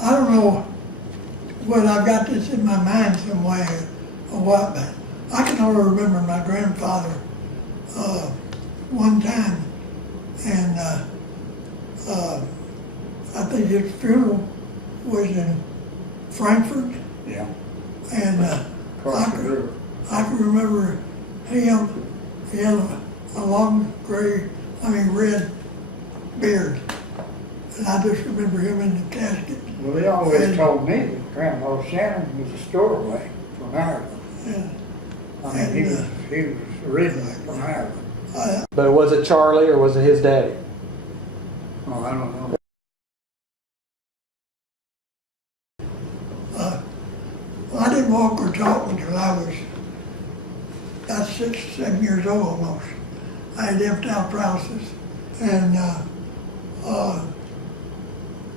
I don't know whether I've got this in my mind somewhere or what, but I can only remember my grandfather one time, and I think his funeral was in Frankfurt. Yeah. And I can remember him. He had a long red beard, and I just remember him in the casket. Well, they always told me that Grandpa Shannon was a stowaway from Ireland. Yeah. I mean, he was originally from Ireland. But was it Charlie or was it his daddy? Oh, I don't know. Well, I didn't walk or talk until I was about 6 or 7 years old almost. I had infantile paralysis, and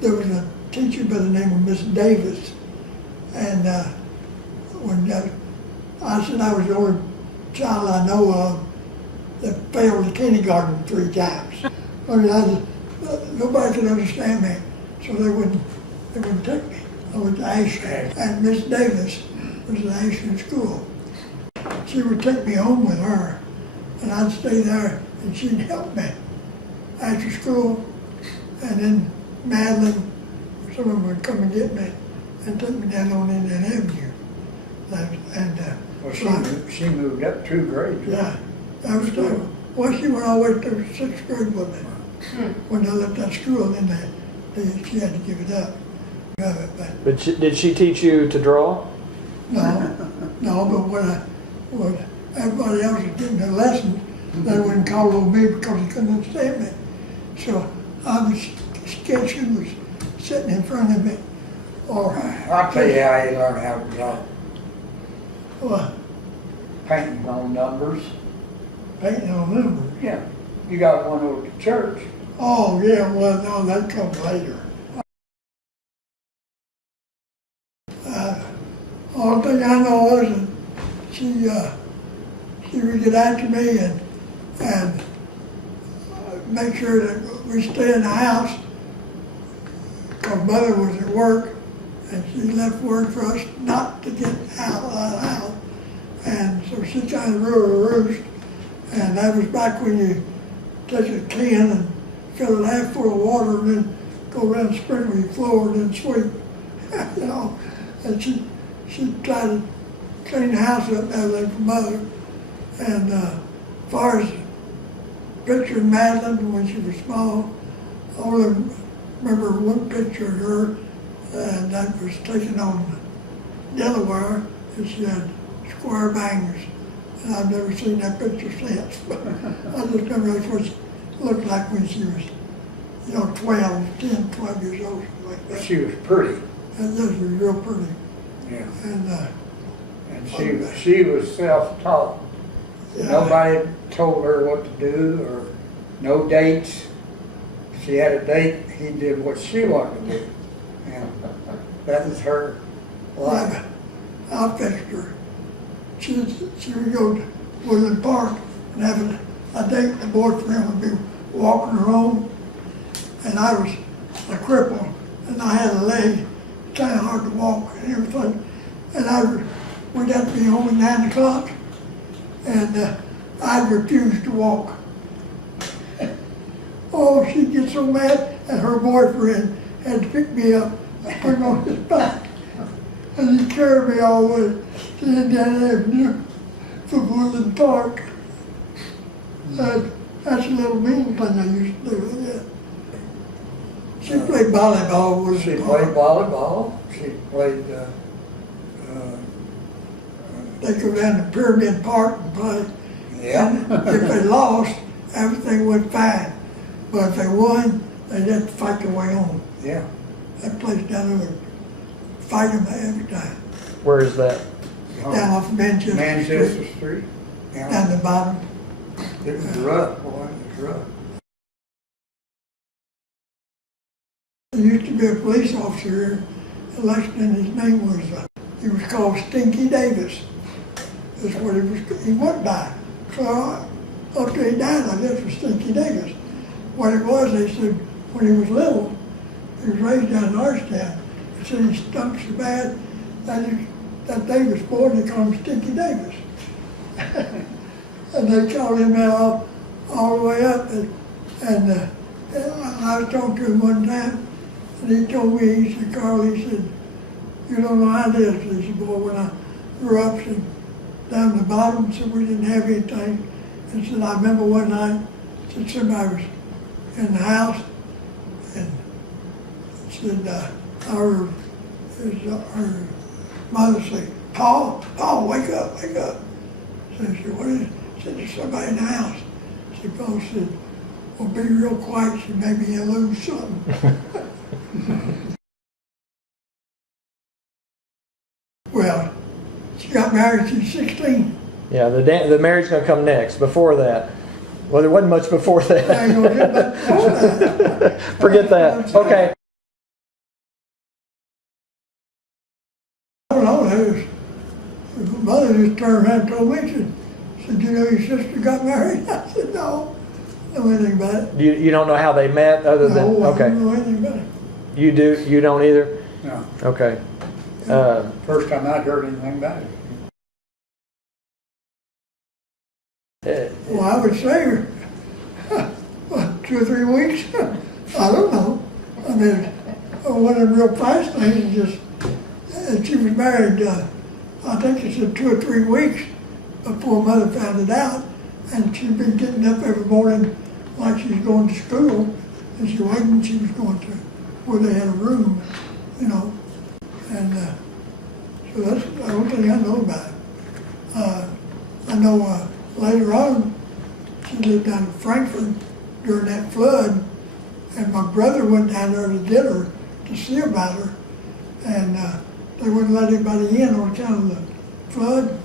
there was a teacher by the name of Miss Davis, and when I said I was the only child I know of that failed the kindergarten 3 times. I mean, nobody could understand me, so they wouldn't take me. I went to Ashland, and Miss Davis was at Ashland School. She would take me home with her, and I'd stay there, and she'd help me after school, and then Madeline, some of them would come and get me and take me down on Indian Avenue. Well, she moved up 2 grades. Yeah, that was true. Well, she went all the way through 6th grade with me. When I left that school, then she had to give it up. But did she teach you to draw? No, but when everybody else was getting their lessons, they wouldn't call on me because they couldn't understand me. So I was sketch who was sitting in front of me. Or I'll tell you how you learn how to draw. What? Painting on numbers. Painting on numbers. Yeah. You got one over at the church. Oh yeah, well no, that comes later. All thing I know was that she would get after me and make sure that we stay in the house because Mother was at work and she left word for us not to get out of the house. And so she kind of ruled a roost, and that was back when you take a can and fill it half full of water and then go around and sprinkle your floor and then sweep, you know. And she tried to clean the house up that way for Mother. And as far as picturing Madeline when she was small, I only remember one picture of her, and that was taken on Delaware, and she had square bangers. And I've never seen that picture since, but I just remember that's what she looked like when she was, 12 years old, something like that. She was pretty. And this was real pretty. Yeah. And she was self-taught. Yeah. Nobody told her what to do or no dates. If she had a date, he did what she wanted to do. And that was her life. I fixed her. She would go to Woodland Park and have a date, and the boyfriend would be walking her home, and I was a cripple, and I had a leg, kind of hard to walk and everything, and we'd have to be home at 9 o'clock, and I'd refuse to walk. Oh, she'd get so mad, and her boyfriend had to pick me up and put me on his back, and he carried me all the way to Indian Avenue for Woodland Park. That's a little mean thing I used to do, yeah. She played volleyball with She the played park. volleyball. She played, They go down to Pyramid Park and play. yeah. And if they lost, everything went fine. But if they won, they'd have to fight their way home. Yeah. That place down there, fight them every time. Where is that? Down off Manchester Manchester Street, Street. Yeah. down the bottom. It was rough, boy. It was rough. There used to be a police officer here in Lexington. His name was, he was called Stinky Davis. That's what he went by. So after he died, I guess, was Stinky Davis. What it was, they said, when he was little, he was raised down in Arstown, He said he stunk so bad that Davis boy, they called him Stinky Davis. And they called him out all the way up. And I was talking to him one time, and he told me, he said, Carl, he said, you don't know how it is. He said, boy, when I grew up, said, down the bottom, said we didn't have anything. And said, I remember one night, said somebody was in the house, and said, our mother said, Paul, wake up. So I said, what is it? Said, there's somebody in the house. So Paul said, well, be real quiet, so maybe you'll lose something. Well, she got married, she's 16. Yeah, the marriage gonna come next. Before that, well, there wasn't much before that. I ain't gonna get back before that. Forget that. Okay. I don't know, his mother just turned around and told me, said, you know your sister got married? I said, no, I don't know anything about it. You don't know how they met, other than No, I okay. don't know anything about it. You do. You don't either. No, Okay. first time I'd heard anything about it. Well, I would say, what, 2 or 3 weeks? I don't know. I mean, one of them real fast things is just, she was married, I think it said 2 or 3 weeks before Mother found it out. And she'd been getting up every morning like she was going to school. And she wasn't, she was going to where they had a room, you know. And so that's the only thing I know about it. I know later on, she lived down in Frankfurt during that flood, and my brother went down there to dinner to see about her, and they wouldn't let anybody in on account of the flood.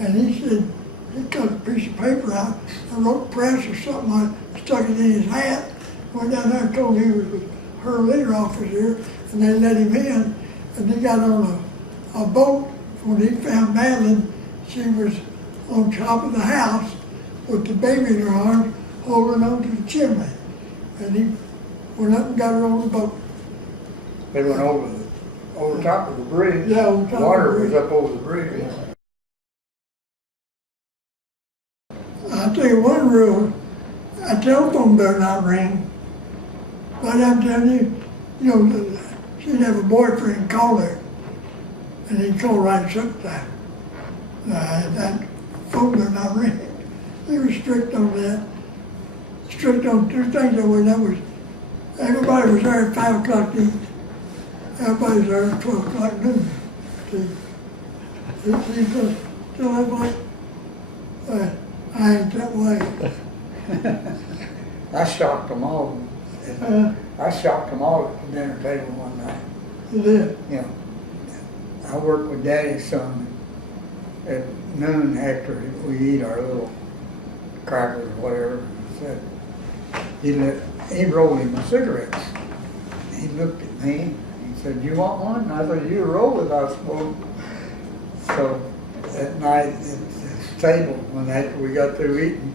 And he said he cut a piece of paper out and wrote press or something on it, stuck it in his hat, went down there and told him he was with her leader officer here, and they let him in, and he got on a boat. When he found Madeline, she was on top of the house with the baby in her arms, holding on to the chimney. And he went up and got her on the boat. They went over top of the bridge. Yeah, over top of the Water bridge. was up over the bridge. I'll tell you one rule, a telephone better not ring. But I'm telling you, you know, she'd have a boyfriend call her, and he'd call right sometime. That phone better not ring. They were strict on that. Strict on 2 things that was, everybody was there at 5 o'clock to eat. Everybody was there at 12 o'clock noon. See, still that way? I ain't that way. I shocked them all. I shocked them all at the dinner table one night. You did. You know, I worked with Daddy's son at noon after we eat our little crackers or whatever. He rolled him a cigarettes. He looked at me. He said, "You want one?" And I said, "You roll it, I suppose." So at night at the table, when after we got through eating,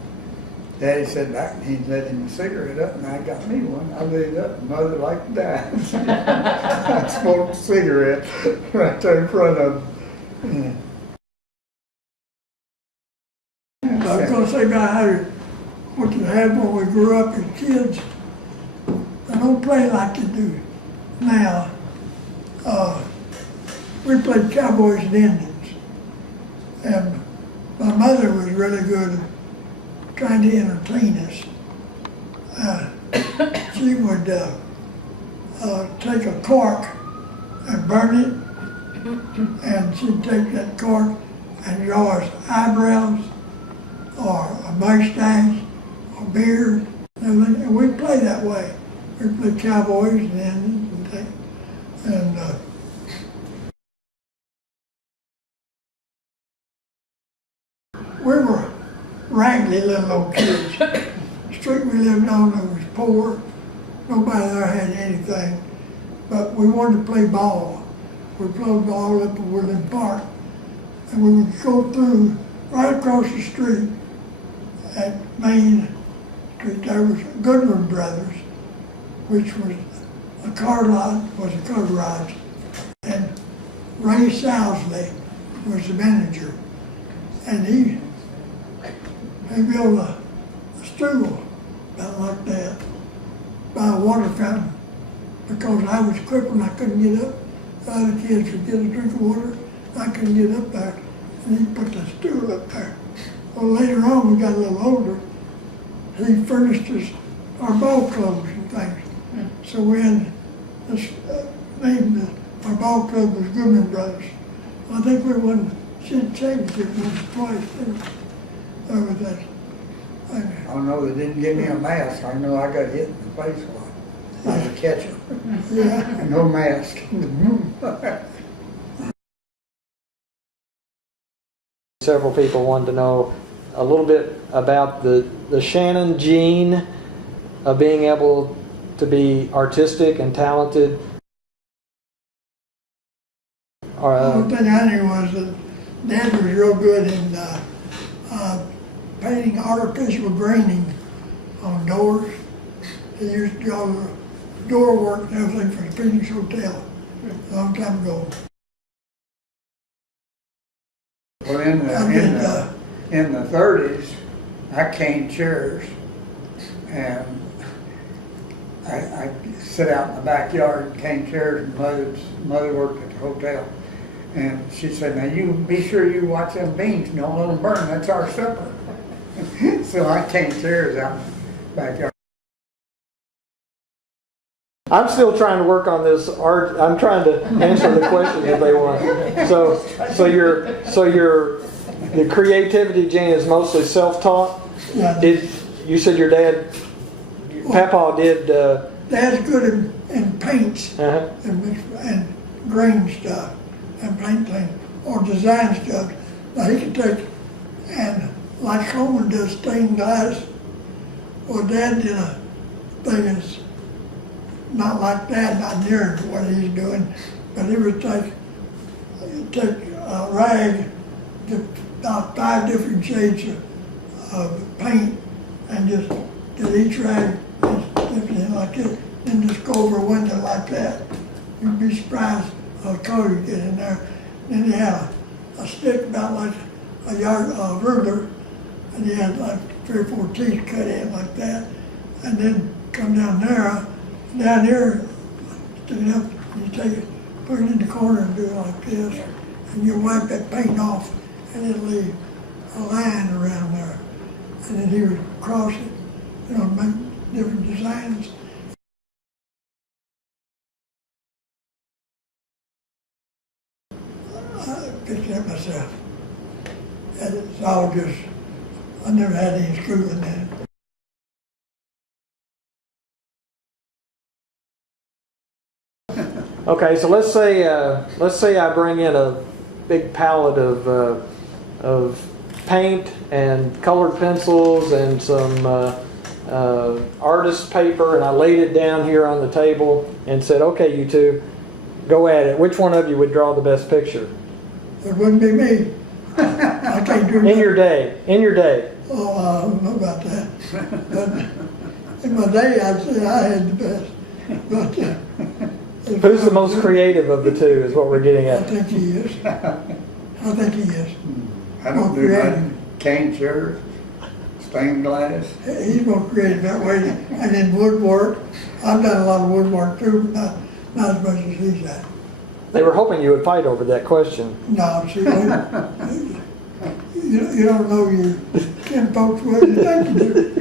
Daddy said back and he let him a cigarette up, and I got me one. I lit it up, and Mother like that. I smoked a cigarette right there in front of him. I was going to say about how what you had when we grew up as kids. They don't play like they do now. We played cowboys and Indians, and my mother was really good at trying to entertain us. She would take a cork and burn it, and she'd take that cork and draw us eyebrows or a mustache or beard, and we'd play that way. We'd play cowboys and Indians and things. And we were raggedy little old kids. The street we lived on was poor. Nobody there had anything. But we wanted to play ball. We played ball up in Woodland Park. And we would go through, right across the street at Main Street, there was Goodwin Brothers, which was a car lot, was a car garage. Ray Sousley was the manager, and he built a stool about like that by a water fountain because I was crippled and I couldn't get up. The other kids could get a drink of water. I couldn't get up there, and he put the stool up there. Well, later on, we got a little older. He furnished us our ball clothes and things. So we had this named our ball club was Goodman Brothers. I think we won state championship once or twice too, over that. I know they didn't give me a mask. I know I got hit in the face a lot. I was a catcher. Yeah. No mask. Several people wanted to know a little bit about the Shannon gene of being able to be artistic and talented. The only thing I knew was that Dad was real good in painting artificial graining on doors. He used to do all the door work and everything for the Phoenix Hotel a long time ago. Well, in the 30s, I caned chairs, and I sit out in the backyard and cane chairs, and mother worked at the hotel. And she said, now you be sure you watch them beans, don't let them burn, that's our supper. So I cane chairs out in the backyard. I'm still trying to work on this art. I'm trying to answer the question that they want. So the creativity gene is mostly self-taught. Yeah. You said your dad, Papa did. Dad's good in paints Uh-huh. and grain stuff and paint things or design stuff. Now he can take and like Coleman does stained glass. Well, Dad did a thing that's not like that, not near what he's doing, but he would take a rag, about 5 different shades of paint, and just get each rag different like this, then just go over a window like that. You'd be surprised how the color you get in there. Then he had a stick about like a ruler, and he had like 3 or 4 teeth cut in like that, and then come down here, stick it up, and you take it, put it in the corner and do it like this, and you wipe that paint off, and it'll leave a line around there. And then he would cross it, make different designs. I picked it up myself. And it's all just, I never had any schooling in it. Okay, so let's say I bring in a big palette of paint and colored pencils and some artist paper, and I laid it down here on the table and said, "Okay, you two, go at it. Which one of you would draw the best picture?" It wouldn't be me. I can't do In your day. Oh, I don't know about that. But in my day, I'd say I had the best. But Who's the most creative of the two is what we're getting I at. think he is. I think he is. I don't do nothing. Cane chairs, stained glass. He's more creative that way. And then woodwork. I've done a lot of woodwork too, but not as much as he's done. They were hoping you would fight over that question. No, see, you don't know your kinfolks well, you think you do.